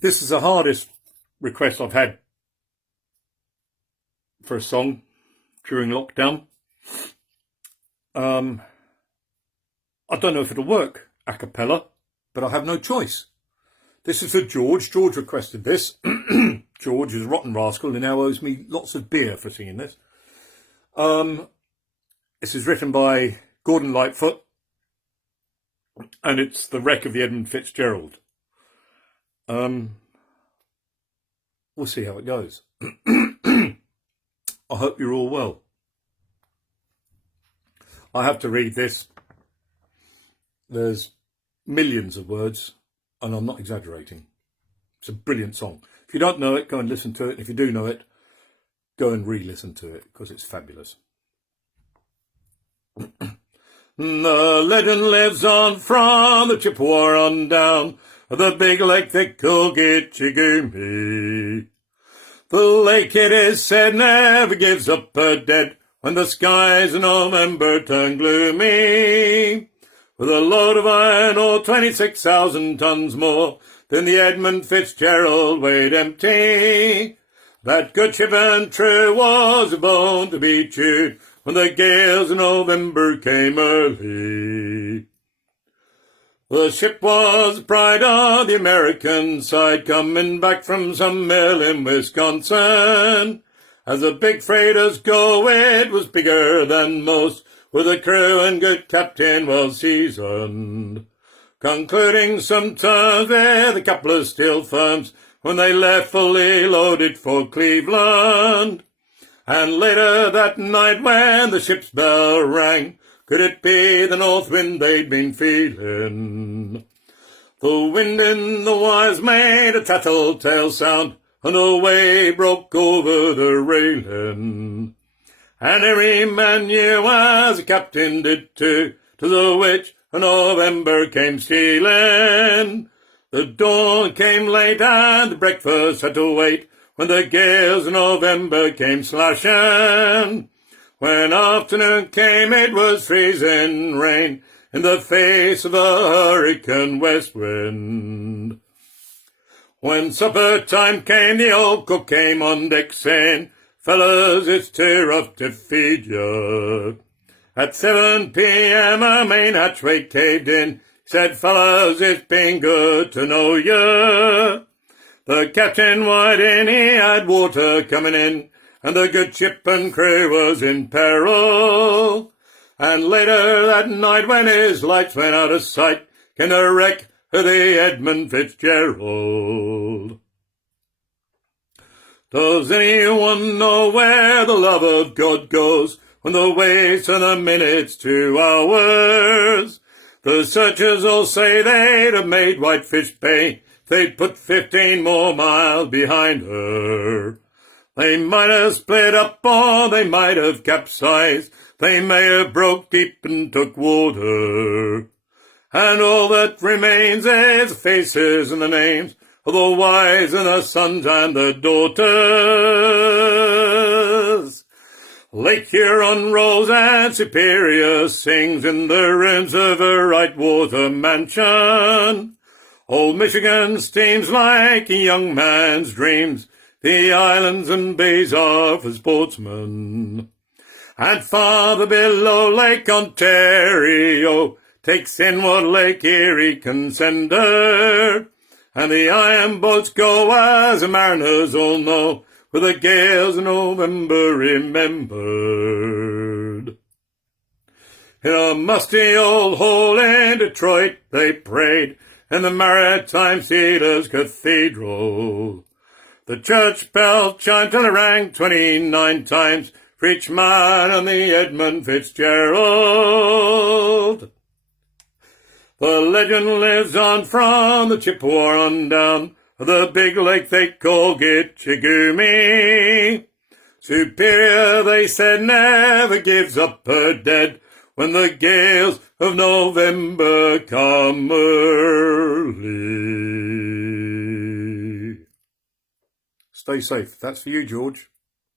This is the hardest request I've had for a song during lockdown. I don't know if it'll work a cappella, but I have no choice. This is for George. George requested this. George is a rotten rascal and now owes me lots of beer for singing this. This is written by Gordon Lightfoot, and it's the wreck of the Edmund Fitzgerald. We'll see how it goes. I hope you're all well. I have to read this. There's millions of words, and I'm not exaggerating. It's a brilliant song. If you don't know it, go and listen to it. If you do know it, go and re-listen to it, because it's fabulous. The legend lives on from the Chippewa on down, the big lake they call Gitchigumi. The lake, it is said, never gives up her dead when the skies in November turn gloomy. With a load of iron ore 26,000 tons more than the Edmund Fitzgerald weighed empty. That good ship and true was a bone to be chewed when the gales in November came early. The ship was the pride of the American side, coming back from some mill in Wisconsin. As the big freighters go, it was bigger than most, with a crew and good captain well seasoned. Concluding sometimes with a couple of steel firms when they left fully loaded for Cleveland. And later that night when the ship's bell rang, could it be the north wind they'd been feeling? The wind in the wires made a tattletale sound, and the wave broke over the railing. And every man knew, as the captain did too, to the which November came stealing. The dawn came late and the breakfast had to wait, when the gales of November came slashing. When afternoon came, it was freezing rain in the face of a hurricane west wind. When supper time came, the old cook came on deck saying, "Fellas, it's too rough to feed you." At 7 p.m. a main hatchway caved in. He said, "Fellas, it's been good to know you." The captain wide in, he had water coming in, and the good ship and crew was in peril. And later that night, when his lights went out of sight, came the wreck of the Edmund Fitzgerald. Does anyone know where the love of God goes when the waves turn the minutes to hours? The searchers all say they'd have made Whitefish Bay, they'd put 15 more miles behind her. They might have split up or they might have capsized, they may have broke deep and took water. And all that remains is the faces and the names of the wives and the sons and the daughters. Lake Huron rolls and Superior sings in the ruins of a right water mansion. Old Michigan steams like a young man's dreams, the islands and bays are for sportsmen. And farther below, Lake Ontario takes in what Lake Erie can send her. And the iron boats go, as the mariners all know, with the gales of November remembered. In a musty old hole in Detroit they prayed, in the Maritime Theatre's cathedral. The church bell chimed till it rang 29 times for each man on the Edmund Fitzgerald. The legend lives on from the Chippewa on down, the big lake they call Gitchigumi. Superior, they said, never gives up her dead when the gales of November come early. Stay safe. That's for you, George.